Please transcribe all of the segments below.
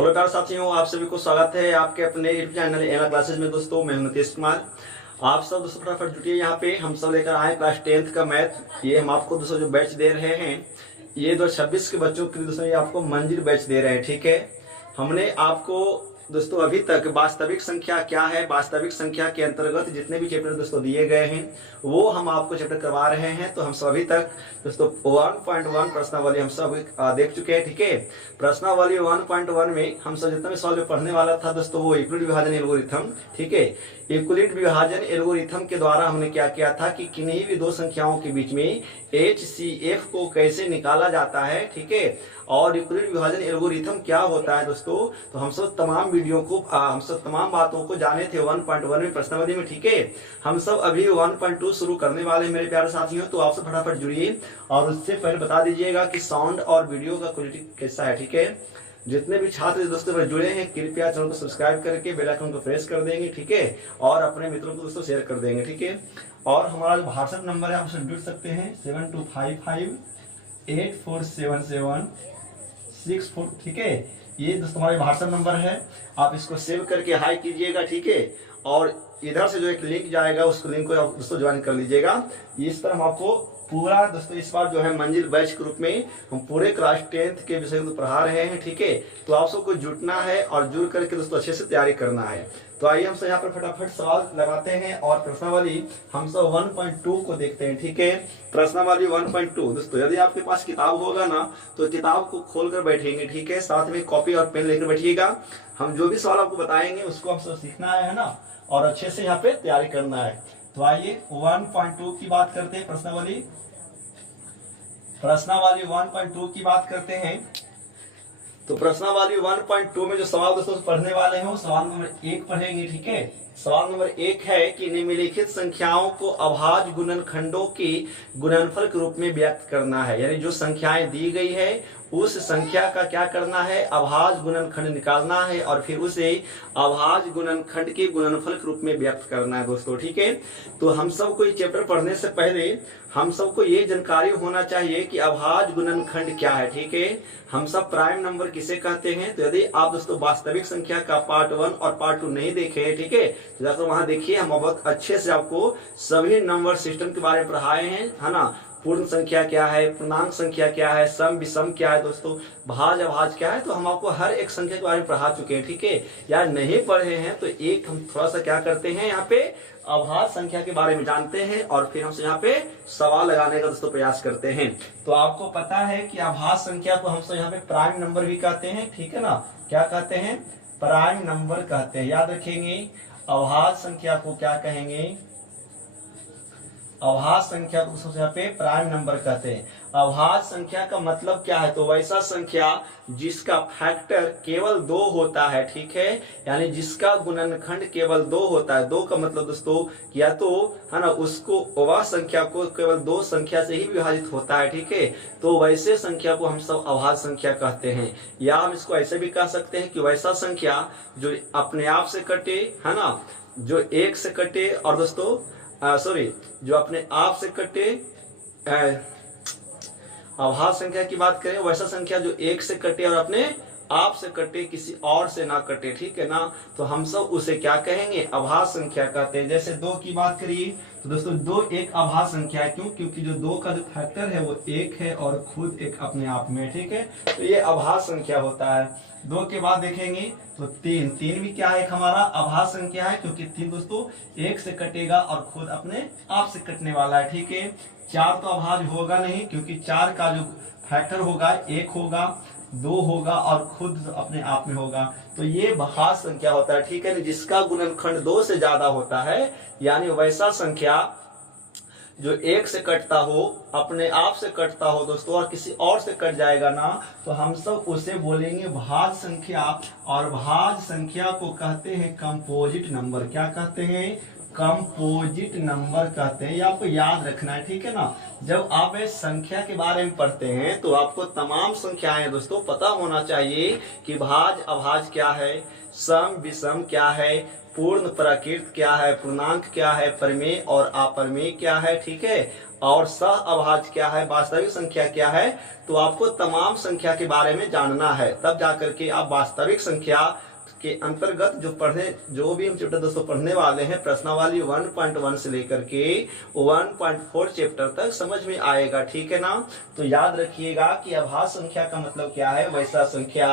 Hello प्यारे साथियों, आप सभी को स्वागत है आपके अपने यूट्यूब चैनल एना क्लासेज में। दोस्तों मैं हूं नीतीश कुमार। आप सब दोस्तों फटाफट जुटिए। यहाँ पे हम सब लेकर आए क्लास 10th का मैथ। ये हम आपको दोस्तों जो बैच दे रहे हैं, ये 2026 के बच्चों के लिए दोस्तों ये आपको मंजिल बैच दे रहे हैं। ठीक है, हमने आपको दोस्तों अभी तक वास्तविक संख्या क्या है, वास्तविक संख्या के अंतर्गत जितने भी चैप्टर दोस्तों दिए गए हैं वो हम आपको चैप्टर करवा रहे हैं। तो हम सब अभी तक दोस्तों 1.1 प्रश्नावली हम सब देख चुके हैं। ठीक है, प्रश्नावली 1.1 में हम सब जितना भी सवाल पढ़ने वाला था दोस्तों वो यूक्लिड विभाजन एल्गोरिथम। ठीक है, यूक्लिड विभाजन एल्गोरिथम के द्वारा हमने क्या किया था कि किन्हीं भी दो संख्याओं के बीच में HCF को कैसे निकाला जाता है। ठीक है, और यूक्लिड विभाजन एल्गोरिथम क्या होता है दोस्तों, तो हम सब तमाम वीडियो को हम सब तमाम बातों को जाने थे 1.1 में प्रश्नावली में। ठीक है, हम सब अभी 1.2 शुरू करने वाले हैं मेरे प्यारे साथियों। तो आप सब फटाफट जुड़िए और उससे पहले बता दीजिएगा कि साउंड और वीडियो का क्वालिटी कैसा है। ठीक है, जितने भी छात्र दोस्तों जुड़े हैं कृपया चैनल को सब्सक्राइब करके बेल आइकन को प्रेस कर देंगे। ठीक है, और अपने मित्रों को दोस्तों शेयर कर देंगे। ठीक है, और हमारा जो व्हाट्सएप नंबर है आप उससे जुड़ सकते हैं 7255847764। ठीक है, ये दोस्तों हमारा व्हाट्सएप नंबर है, आप इसको सेव करके हाई कीजिएगा। ठीक है, और इधर से जो एक लिंक जाएगा उस लिंक को आप दोस्तों ज्वाइन कर लीजिएगा। इस पर हम आपको पूरा दोस्तों इस बार जो है मंजिल बैच के रूप में हम पूरे क्लास 10th के विषय को पढ़ा रहे हैं। ठीक है, तो आप सबको जुटना है और जुड़ करके दोस्तों अच्छे से तैयारी करना है। तो आइए हम सब यहाँ पर फटाफट सवाल लगाते हैं और प्रश्नावली हम सब 1.2 को देखते हैं। ठीक है, प्रश्नावली 1.2 दोस्तों यदि आपके पास किताब होगा ना तो किताब को खोल कर बैठेंगे। ठीक है, साथ में कॉपी और पेन लेकर बैठिएगा। हम जो भी सवाल आपको बताएंगे उसको हम सब सीखना है ना, और अच्छे से यहाँ पे तैयारी करना है। तो आइए 1.2 की बात करते हैं। प्रश्नावली 1.2 की बात करते हैं। तो प्रश्नावली 1.2 में जो सवाल दोस्तों पढ़ने वाले हैं वो सवाल नंबर 1 पढ़ेंगे। ठीक है, सवाल नंबर 1 है कि निम्नलिखित संख्याओं को अभाज्य गुणनखंडों की गुणनफल के रूप में व्यक्त करना है। यानी जो संख्याएं दी गई है उस संख्या का क्या करना है, अभाज्य गुणनखंड निकालना है और फिर उसे अभाज्य गुणनखंड के गुणनफल के रूप में व्यक्त करना है दोस्तों। ठीक है, तो हम सबको ये चैप्टर पढ़ने से पहले हम सबको ये जानकारी होना चाहिए कि अभाज्य गुणनखंड क्या है। ठीक है, हम सब प्राइम नंबर किसे कहते हैं। तो यदि आप दोस्तों वास्तविक संख्या का पार्ट 1 और पार्ट 2 नहीं देखे हैं, ठीक है, तो जाकर वहां देखिए। हम बहुत अच्छे से आपको सभी नंबर सिस्टम के बारे में पढ़ाए हैं, है ना। पूर्ण संख्या क्या है, पूर्णांक संख्या क्या है, सम विषम क्या है दोस्तों, भाज्य अभाज्य क्या है, तो हम आपको हर एक संख्या के बारे में पढ़ा चुके हैं। ठीक है, यार नहीं पढ़े हैं तो एक हम थोड़ा सा क्या करते हैं, यहाँ पे अभाज्य संख्या के बारे में जानते हैं और फिर हमसे यहाँ पे सवाल लगाने का दोस्तों प्रयास करते हैं। तो आपको पता है कि अभाज्य संख्या को हम सब यहाँ पे प्राइम नंबर भी कहते हैं। ठीक है ना, क्या कहते हैं, प्राइम नंबर कहते हैं। याद रखेंगे, अभाज्य संख्या को क्या कहेंगे, अभाज्य संख्या को सबसे यहाँ पे प्राइम नंबर कहते हैं। अभाज्य संख्या का मतलब क्या है, तो वैसा संख्या जिसका फैक्टर केवल 2 होता है। ठीक है, यानी जिसका गुणनखंड केवल 2 होता है। 2 का मतलब दोस्तों या तो है ना उसको वह संख्या को केवल 2 संख्या से ही विभाजित होता है। ठीक है, तो वैसे संख्या को हम सब अभाज्य संख्या कहते हैं। या हम इसको ऐसे भी कह सकते हैं कि वैसा संख्या जो अपने आप से कटे, है ना, जो 1 से कटे, और दोस्तों जो अपने आप से कटे, अभाज्य संख्या की बात करें, वैसा संख्या जो 1 से कटे और अपने आप से कटे, किसी और से ना कटे। ठीक है ना, तो हम सब उसे क्या कहेंगे, अभाज्य संख्या कहते हैं। जैसे 2 की बात करिए तो दोस्तों 2 एक अभाज्य संख्या है। क्यों, क्योंकि जो 2 का जो फैक्टर है वो 1 है और खुद एक अपने आप में। ठीक है, तो ये अभाज्य संख्या होता है। 2 के बाद देखेंगे तो 3 भी क्या है, हमारा अभाज्य संख्या है, क्योंकि 3 दोस्तों 1 से कटेगा और खुद अपने आप से कटने वाला है। ठीक है, 4 तो अभाज्य होगा नहीं, क्योंकि 4 का जो फैक्टर होगा 1 होगा, 2 होगा और खुद अपने आप में होगा। तो ये भाज्य संख्या होता है। ठीक है, जिसका गुणनखंड 2 से ज्यादा होता है, यानी वैसा संख्या जो 1 से कटता हो, अपने आप से कटता हो दोस्तों, और किसी और से कट जाएगा ना, तो हम सब उसे बोलेंगे भाज्य संख्या। और भाज्य संख्या को कहते हैं कंपोजिट नंबर। क्या कहते हैं, कंपोजिट नंबर कहते हैं। ये आपको याद रखना है। ठीक है ना, जब आप इस संख्या के बारे में पढ़ते हैं तो आपको तमाम संख्याएं दोस्तों पता होना चाहिए कि भाज्य अभाज्य क्या है, सम विषम क्या है, पूर्ण प्राकृत क्या है, पूर्णांक क्या है, परिमेय और अपरिमेय क्या है। ठीक है, और सह अभाज्य क्या है, वास्तविक संख्या क्या है। तो आपको तमाम संख्या के बारे में जानना है, तब जाकर के आप वास्तविक संख्या के अंतर्गत जो भी हम चैप्टर दोस्तों पढ़ने वाले हैं, प्रश्नावली 1.1 से लेकर के 1.4 चैप्टर तक समझ में आएगा, ठीक है ना। तो याद रखिएगा कि अभाज्य संख्या का मतलब क्या है, वैसा संख्या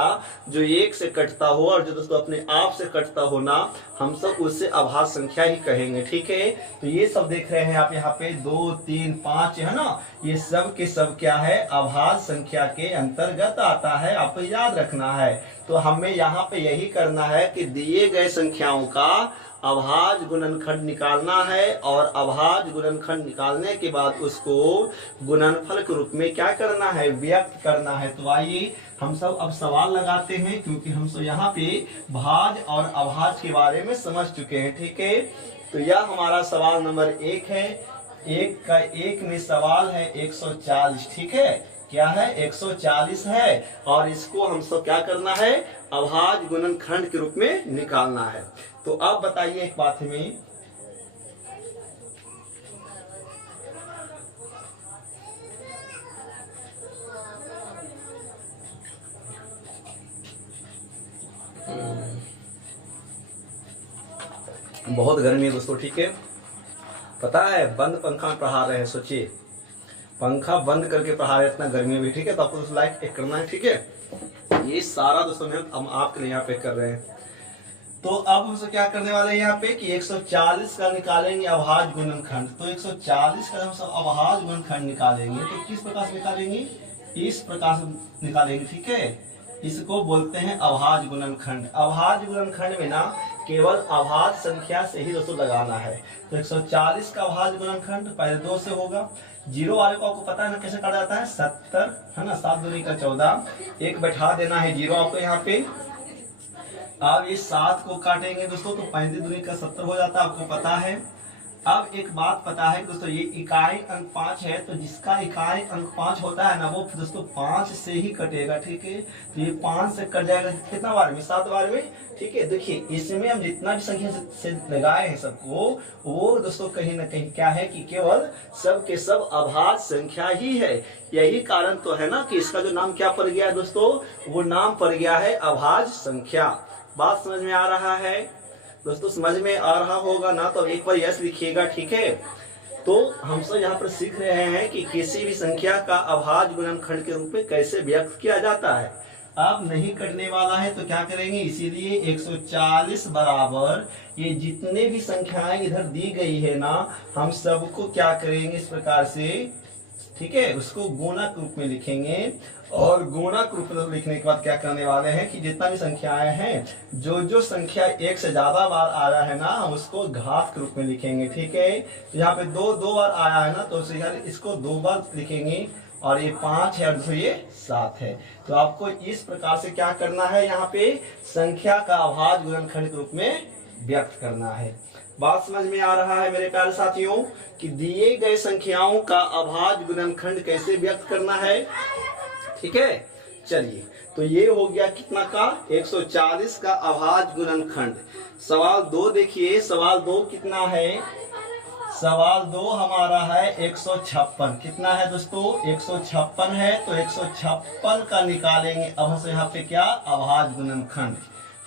जो एक से कटता हो और जो दोस्तों अपने आप से कटता हो ना, हम सब उससे अभाज्य संख्या ही कहेंगे, ठीक है। तो ये सब देख रहे हैं आप यहाँ पे 2, 3, 5 है ना, ये सब के सब क्या है, अभाज्य संख्या के अंतर्गत आता है, आपको याद रखना है। तो हमें यहाँ पे यही करना है कि दिए गए संख्याओं का अभाज्य गुणनखंड निकालना है और अभाज्य गुणनखंड निकालने के बाद उसको गुणनफल के रूप में क्या करना है, व्यक्त करना है। तो आइए हम सब अब सवाल लगाते हैं, क्योंकि हम सब यहाँ पे भाज्य और अभाज्य के बारे में समझ चुके हैं, ठीक है। तो यह हमारा सवाल नंबर 1 है। एक में सवाल है 140, ठीक है, क्या है 140 है, और इसको हम सब क्या करना है, अभाज्य गुणनखंड के रूप में निकालना है। तो अब बताइए एक बात में, बहुत गर्मी है दोस्तों, ठीक है, पता है, बंद पंखा में पढ़ा रहे हैं, सोचिए पंखा बंद करके पढ़ा रहे, इतना गर्मी भी, ठीक है। तो आपको दोस्तों लाइक एक करना है, ठीक है। ये सारा दोस्तों हम आपके लिए यहाँ पे कर रहे हैं। तो अब हम क्या करने वाले हैं यहाँ पे कि 140 का निकालेंगे अभाज्य गुणनखंड। तो 140 का हम सब अभाज्य गुणनखंड निकालेंगे, तो किस प्रकार से निकालेंगे, इस प्रकार से निकालेंगे, ठीक है। इसको बोलते हैं अभाज्य गुणनखंड। अभाज्य गुणनखंड में ना केवल अभाज्य संख्या से ही दोस्तों लगाना है। तो 140 का अभाज्य गुणनखंड पहले 2 से होगा, जीरो वाले को आपको पता है ना कैसे काटा जाता है, 70 है ना, 7 दूनी का 14, एक बैठा देना है जीरो आपको यहाँ पे। अब इस 7 को काटेंगे दोस्तों तो 35 दूनी का 70 हो जाता है, आपको पता है। अब एक बात पता है दोस्तों, ये इकाई अंक 5 है, तो जिसका इकाई अंक 5 होता है ना, वो दोस्तों 5 से ही कटेगा, ठीक है। तो ये 5 से कट जाएगा कितना बार में, 7 बार में, ठीक है। देखिए इसमें हम जितना भी संख्या से लगाए हैं सबको, वो दोस्तों कहीं ना कहीं क्या है कि केवल सब के सब अभाज्य संख्या ही है। यही कारण तो है ना कि इसका जो नाम क्या पड़ गया दोस्तों, वो नाम पड़ गया है अभाज्य संख्या। बात समझ में आ रहा है दोस्तों, समझ में आ रहा होगा ना, तो एक बार यस लिखिएगा, ठीक है। तो हम सब यहाँ पर सीख रहे हैं कि किसी भी संख्या का अभाज्य गुणनखंड के रूप में कैसे व्यक्त किया जाता है। अब नहीं कटने वाला है तो क्या करेंगे, इसीलिए 140 बराबर ये जितने भी संख्याएं इधर दी गई है ना, हम सबको क्या करेंगे इस प्रकार से, ठीक है, उसको गुणक रूप में लिखेंगे। और गुणक रूप में लिखने के बाद क्या करने वाले हैं कि जितना भी संख्याएं हैं, जो संख्या एक से ज्यादा बार आ रहा है ना, हम उसको घात के रूप में लिखेंगे, ठीक है। तो यहाँ पे दो बार आया है ना, तो इसको 2 बार लिखेंगे, और ये 5 है और ये 7 है। तो आपको इस प्रकार से क्या करना है, यहाँ पे संख्या का अभाज्य गुणनखंड के रूप में व्यक्त करना है। बात समझ में आ रहा है मेरे प्यारे साथियों कि दिए गए संख्याओं का अभाज्य गुणनखंड कैसे व्यक्त करना है, ठीक है। चलिए, तो ये हो गया कितना का, 140 का अभाज्य गुणनखंड। सवाल 2 देखिए, सवाल 2 कितना है, सवाल 2 हमारा है 156। कितना है दोस्तों, 156 है। तो 156 का निकालेंगे अब हम यहाँ पे क्या, अभाज्य गुणनखंड।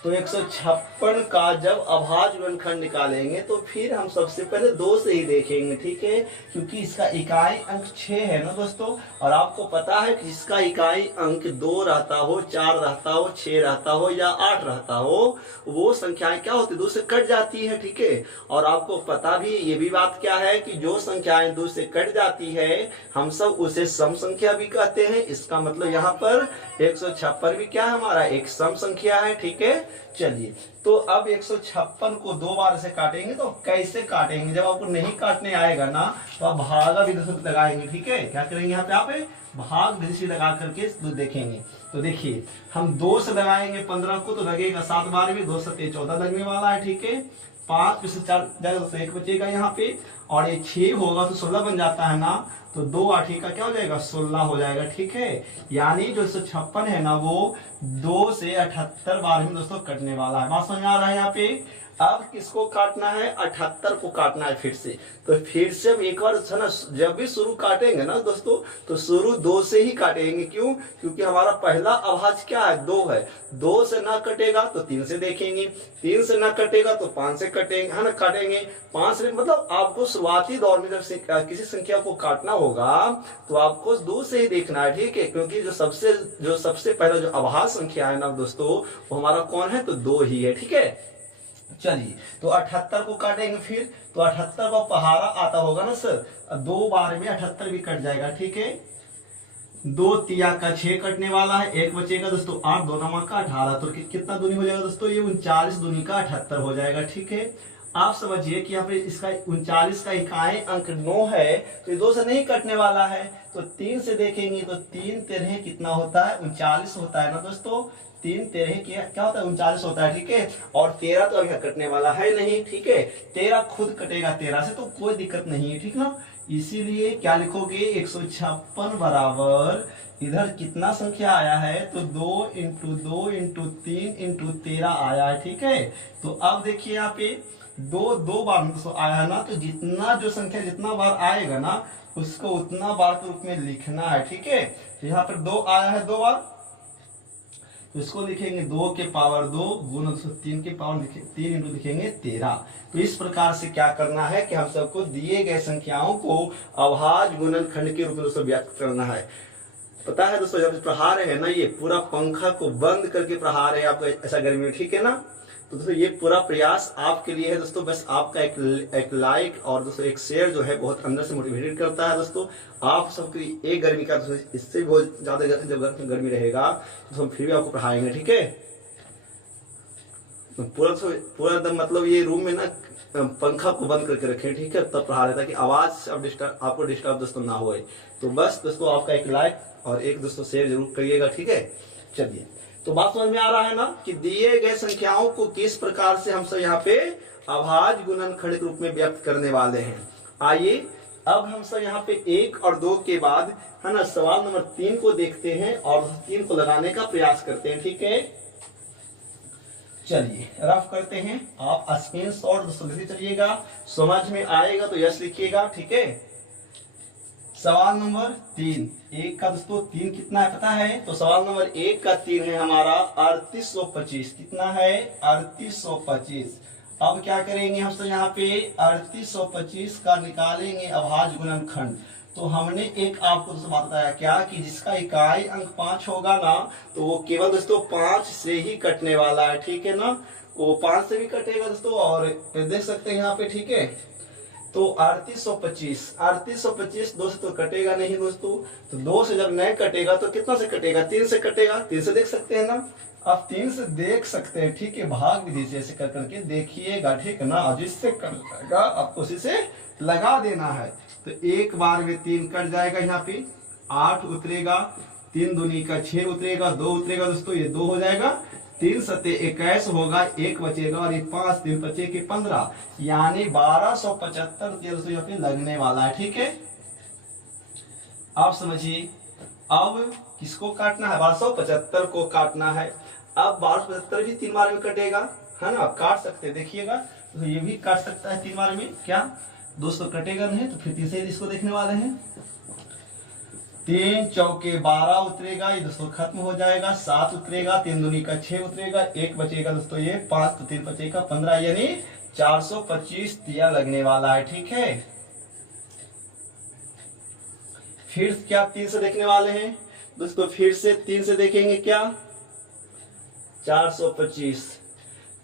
तो 156 का जब अभाज्य गुणनखंड निकालेंगे तो फिर हम सबसे पहले 2 से ही देखेंगे, ठीक है, क्योंकि इसका इकाई अंक 6 है ना दोस्तों। और आपको पता है कि इसका इकाई अंक 2 रहता हो, 4 रहता हो, 6 रहता हो या 8 रहता हो, वो संख्याएं क्या होती है, 2 से कट जाती है, ठीक है। और आपको पता भी ये भी बात क्या है कि जो संख्याएं 2 से कट जाती है, हम सब उसे सम संख्या भी कहते हैं। इसका मतलब यहाँ पर 156 भी क्या है, हमारा एक सम संख्या है, ठीक है। चलिए, तो अब 156 को 2 बार से काटेंगे, तो कैसे काटेंगे, जब आपको नहीं काटने आएगा ना, तो आप भागा विधि लगाएंगे, ठीक है। क्या करेंगे यहाँ पे, आप भाग विधि लगा करके देखेंगे। तो देखिए हम 2 से लगाएंगे 15 को, तो लगेगा 7 बार में, 2 से 14 लगने वाला है, ठीक है। 5 से 4 जाएगा तो 1 बचेगा यहाँ पे, और ये 6 होगा तो 16 बन जाता है ना, तो 2 8 का क्या हो जाएगा, 16 हो जाएगा, ठीक है। यानी जो 156 है ना, वो 2 से 78 बार में दोस्तों कटने वाला है। बात समझ आ रहा है यहाँ पे। अब किसको काटना है, 78 को काटना है फिर से। तो फिर से हम एक बार है ना, जब भी शुरू काटेंगे ना दोस्तों, तो शुरू 2 से ही काटेंगे। क्यों? क्योंकि हमारा पहला अभाज्य क्या है, 2 है। 2 से ना कटेगा तो 3 से देखेंगे, 3 से ना कटेगा तो 5 से कटेंगे, है ना, काटेंगे। 5 से मतलब आपको शुरुआती दौर में जब किसी संख्या को काटना होगा तो आपको 2 से ही देखना है, ठीक है। क्योंकि जो सबसे पहला जो अभाज्य संख्या है ना दोस्तों, वो हमारा कौन है, तो 2 ही है, ठीक है। चलिए, तो 78 को काटेंगे फिर, तो 78 का पहाड़ा आता होगा ना सर, 2 बार में 78 भी कट जाएगा, ठीक है। 2 तिया का 6 कटने वाला है, 1 बचेगा दोस्तों 8, 2 नमा का 18, तो कितना दूनी हो जाएगा दोस्तों, ये 39 दूनी का 78 हो जाएगा, ठीक है। आप समझिए कि यहाँ पे इसका 39 का इकाई अंक 9 है, तो ये 2 से नहीं कटने वाला है, तो 3 से देखेंगे तो 3 तेरह कितना होता है, 39 होता है ना दोस्तों। 3 तेरह क्या होता है, 39 होता है, ठीक है। और 13 तो अभी कटने वाला है नहीं, ठीक है। 13 खुद कटेगा 13 से, तो कोई दिक्कत नहीं है, ठीक ना। इसीलिए क्या लिखोगे, 156 बराबर इधर कितना संख्या आया है, तो 2 इंटू 2 इंटू 3 इंटू 13 आया है, ठीक है। तो अब देखिए यहाँ पे 2 बार में आया है ना, तो जितना जो संख्या जितना बार आएगा ना, उसको उतना बार के रूप में लिखना है, ठीक है। तो यहाँ पर 2 आया है 2 बार, तो इसको लिखेंगे 2 के पावर 2 गुना 3 के पावर 3 इंटू लिखेंगे 13। तो इस प्रकार से क्या करना है कि हम सबको दिए गए संख्याओं को अभाज्य गुणनखंड के रूप में दोस्तों व्यक्त करना है। पता है दोस्तों, जब पढ़ा रहे हैं ना, ये पूरा पंखा को बंद करके पढ़ा रहे हैं आपको ऐसा गर्मी में, ठीक है ना। तो दोस्तों ये पूरा प्रयास आपके लिए है दोस्तों, बस आपका एक लाइक और दोस्तों एक शेयर जो है बहुत अंदर से मोटिवेटेड करता है दोस्तों। आप सबकी एक गर्मी का दोस्तों, इससे भी बहुत ज्यादा जब गर्मी रहेगा तो हम फिर भी आपको पढ़ाएंगे, ठीक है। तो पूरा एकदम मतलब ये रूम में ना पंखा को बंद करके रखें, ठीक है, तब पढ़ा रहे, ताकि आवाज आपको डिस्टर्ब दोस्तों ना होए। तो बस दोस्तों आपका एक लाइक और एक दोस्तों शेयर जरूर करिएगा, ठीक है। चलिए, तो बात समझ में आ रहा है ना कि दिए गए संख्याओं को किस प्रकार से हम सब यहाँ पे अभाज्य गुणनखंड के रूप में व्यक्त करने वाले हैं। आइए अब हम सब यहाँ पे 1 और 2 के बाद है ना सवाल नंबर 3 को देखते हैं और 3 को लगाने का प्रयास करते हैं, ठीक है। चलिए रफ करते हैं, आप स्क्रीन शॉट दोस्तों लेते चलिएगा, समझ में आएगा तो यस लिखिएगा, ठीक है। सवाल नंबर 3, 1 का दोस्तों 3 कितना है पता है, तो सवाल नंबर 1 का 3 है हमारा 3825, कितना है 3825। अब क्या करेंगे हम तो यहाँ पे 3825 का निकालेंगे अभाज्य गुणनखंड। तो हमने एक आपको दोस्तों बात बताया क्या कि जिसका इकाई अंक 5 होगा ना, तो वो केवल दोस्तों 5 से ही कटने वाला है, ठीक है ना। वो 5 से भी कटेगा दोस्तों, और देख सकते हैं यहाँ पे, ठीक है। तो 3825 2 से तो कटेगा नहीं दोस्तों, तो 2 से जब नहीं कटेगा तो कितना से कटेगा, 3 से कटेगा। 3 से देख सकते हैं ना, आप 3 से देख सकते हैं, ठीक है। भाग विधि से ऐसे कर करके देखिएगा, ठीक है ना। जिससे कट जाएगा आपको उसी से लगा देना है। तो एक बार में 3 कट जाएगा, यहाँ पे 8 उतरेगा, 3 दूनी का 6 उतरेगा, 2 उतरेगा दोस्तों, ये 2 हो जाएगा। 3 सते 21 होगा, 1 बचेगा, और ये 5 3 बचे के 15, यानी 1275 दोस्तों यहाँ पे लगने वाला है, ठीक है। आप समझिए, अब किसको काटना है, 1275 को काटना है। अब 1275 भी 3 बार में कटेगा, है ना, काट सकते हैं, देखिएगा। तो ये भी काट सकता है 3 बार में, क्या दोस्तों कटेगा नहीं, तो फिर तीसरे इसको देखने वाले हैं। 3 चौके 12 उतरेगा, ये दोस्तों खत्म हो जाएगा। 7 उतरेगा, 3 दूनी का 6 उतरेगा, 1 बचेगा दोस्तों, ये 5 तो 3 बचेगा 15, यानी 425 तिया लगने वाला है, ठीक है। फिर क्या 3 से देखने वाले हैं दोस्तों, फिर से 3 से देखेंगे क्या, 425,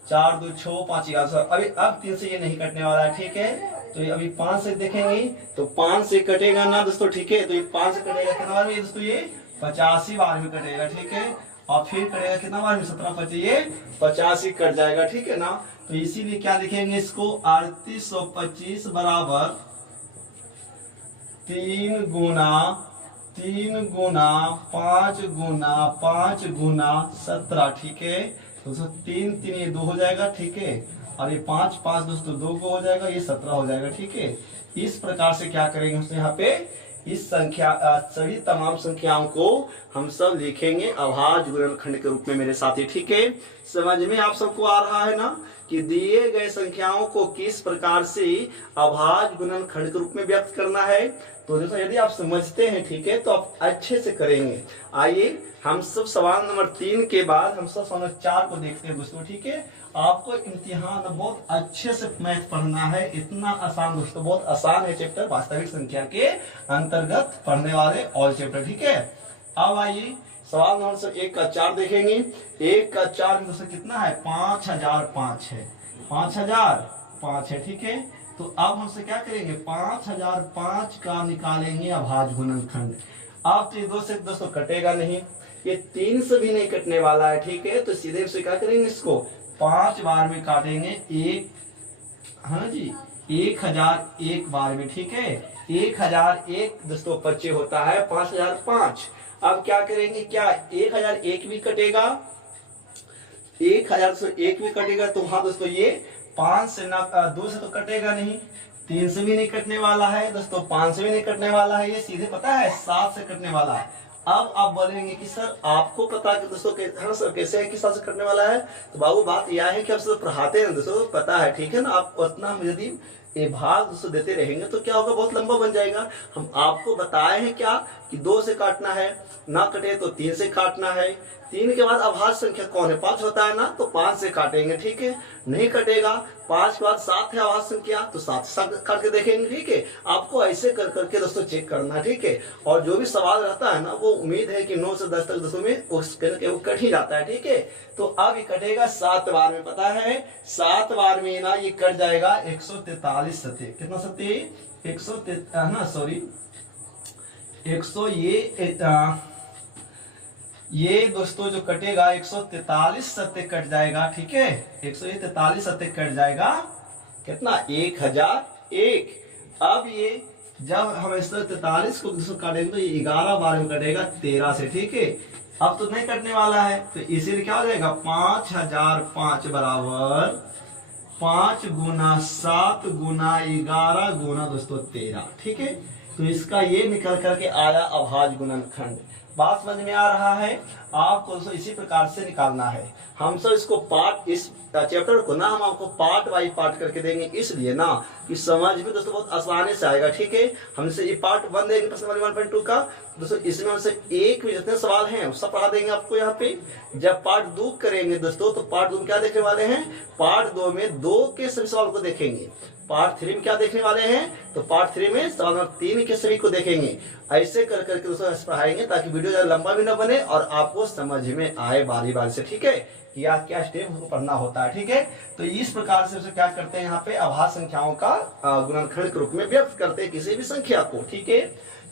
4 2 6 5 11। अभी अब 3 से ये नहीं कटने वाला है, ठीक है। तो ये अभी 5 से देखेंगे, तो 5 से कटेगा ना दोस्तों, ठीक है। तो ये 5 से कटेगा कितना बार में दोस्तों, ये 85 बार में कटेगा, ठीक है। और फिर कटेगा कितना बार में, 17 5 ये 85 कट जाएगा, ठीक है ना। तो इसीलिए क्या लिखेंगे इसको, 3825 बराबर 3 गुना 5 गुना 5 गुना 17, ठीक है। तो 3 3 ये 2 हो जाएगा, ठीक है। और ये 5 5 दोस्तों 2 को हो जाएगा, ये 17 हो जाएगा, ठीक है। इस प्रकार से क्या करेंगे हम यहाँ पे इस संख्या सभी तमाम संख्याओं को हम सब लिखेंगे अभाज्य गुणनखंड के रूप में मेरे साथी। ठीक है, समझ में आप सबको आ रहा है ना कि दिए गए संख्याओं को किस प्रकार से अभाज्य गुणनखंड के रूप में व्यक्त करना है। तो दोस्तों यदि आप समझते हैं, ठीक है, तो आप अच्छे से करेंगे। आइए हम सब सवाल नंबर 3 के बाद हम सब सवाल नंबर 4 को देखते हैं दोस्तों। ठीक है, आपको इम्तिहान में बहुत अच्छे से मैथ पढ़ना है, इतना आसान दोस्तों, बहुत आसान है चैप्टर वास्तविक संख्या के अंतर्गत पढ़ने वाले ऑल चैप्टर। ठीक है, अब आइए सवाल नंबर 1 का 4 देखेंगे। 1 का 4 में दोस्तों कितना है, 5005 है, 5005 है। ठीक है, तो अब हमसे क्या करेंगे, 5005 का निकालेंगे अभाज्य गुणनखंड। अब तो ये 2 से दोस्तों कटेगा नहीं, ये 3 से भी नहीं कटने वाला है। ठीक है, तो सीधे से क्या करेंगे, इसको 5 बार में काटेंगे, एक है ना जी, 1001 बार में। ठीक है, 1001 दोस्तों 25 होता है 5005। अब क्या करेंगे, क्या 1001 भी कटेगा, 1001 भी कटेगा। तो हाँ दोस्तों, ये 5 से ना 2 से तो कटेगा नहीं, 3 से भी नहीं कटने वाला है दोस्तों, 5 से भी नहीं कटने वाला है, ये सीधे पता है 7 से कटने वाला है। अब आप बोलेंगे कि सर आपको पता है कि दोस्तों हाँ सर कैसे है कि 7 से कटने वाला है। तो बाबू बात यह है कि आप सब पढ़ाते हैं दोस्तों, पता है, ठीक है ना। आप उतना यदि ये भाग दोस्तों देते रहेंगे तो क्या होगा, बहुत लंबा बन जाएगा। हम आपको बताए हैं क्या कि 2 से काटना है, ना कटे तो 3 से काटना है। 3 के बाद अभाज्य संख्या कौन है, 5 होता है ना, तो 5 से काटेंगे। ठीक है, नहीं कटेगा। 5 के बाद 7 है अभाज्य संख्या, तो 7 से काट के देखेंगे। ठीक है, आपको ऐसे कर करके दोस्तों चेक करना। ठीक है, और जो भी सवाल रहता है ना, वो उम्मीद है कि 9 से 10 तक दोस्तों में वो कट ही जाता है। ठीक है, तो अब ये कटेगा 7 बार में, पता है 7 बार में ना ये कट जाएगा 143 सत्य, कितना सत्य, 100 ना सॉरी 100 ये दोस्तों जो कटेगा 143 सत्य कट जाएगा। ठीक है, 143 सत्य कट जाएगा, कितना, 1001। अब ये जब हम 143 को दोस्तों काटेंगे तो ये 11 बार में कटेगा 13 से। ठीक है, अब तो नहीं कटने वाला है, तो इसीलिए क्या हो जाएगा, 5005 बराबर 5 गुना 7 गुना 11 गुना दोस्तों 13। ठीक है, तो इसका ये निकल करके आया अभाज्य गुणनखंड। बात समझ में आ रहा है आपको दोस्तों, इसी प्रकार से निकालना है। हम सब इसको पार्ट, इस चैप्टर को ना हम आपको पार्ट बाई पार्ट करके देंगे, इसलिए ना कि समझ में दोस्तों बहुत आसानी से आएगा। ठीक है, हमसे ये पार्ट 1 देंगे प्रश्न नंबर 1.2 का दोस्तों, इसमें हमसे एक भी जितने सवाल हैं सब पढ़ा देंगे आपको यहाँ पे। जब पार्ट 2 करेंगे दोस्तों, तो पार्ट 2 में क्या देखने वाले हैं, पार्ट 2 में 2 के सभी सवाल को देखेंगे। पार्ट 3 में क्या देखने वाले हैं, तो पार्ट 3 में सवाल नंबर 3 के सभी को देखेंगे। ऐसे कर करके दोस्तों पढ़ाएंगे ताकि वीडियो ज्यादा लंबा भी ना बने और आपको समझ में आए बारी बारी से। ठीक है, या क्या स्टेप हमको पढ़ना होता है। ठीक है, तो इस प्रकार से क्या करते हैं, यहाँ पे अभाज्य संख्याओं का गुणनखंड के रूप में व्यक्त करते हैं किसी भी संख्या को। ठीक है,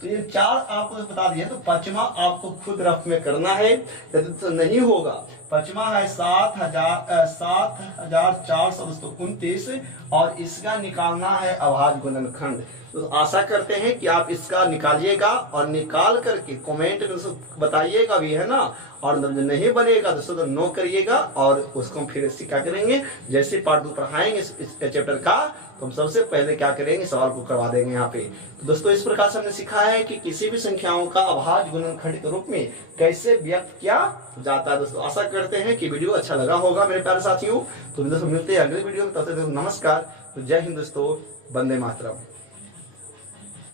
तो ये 4 आपको बता दिया, तो 5वां आपको खुद रफ में करना है, यदि तो नहीं होगा। 5वां है 7429 और इसका निकालना है अभाज्य गुणनखंड। तो आशा करते हैं कि आप इसका निकालिएगा और निकाल करके कमेंट में बताइएगा भी, है ना। और जो नहीं बनेगा दोस्तों तो नो करिएगा, और उसको हम फिर क्या करेंगे, जैसे पार्ट 2 पढ़ाएंगे इस चैप्टर का, तो हम सबसे पहले क्या करेंगे, सवाल को करवा देंगे यहाँ पे। तो दोस्तों इस प्रकार से हमने सीखा है कि किसी भी संख्याओं का अभाज्य गुणनखंड के रूप में कैसे व्यक्त किया जाता है। दोस्तों आशा करते हैं कि वीडियो अच्छा लगा होगा मेरे प्यारे साथियों। तो दोस्तों मिलते हैं अगले वीडियो में, तब तक नमस्कार। तो जय हिंद दोस्तों, वंदे मातरम।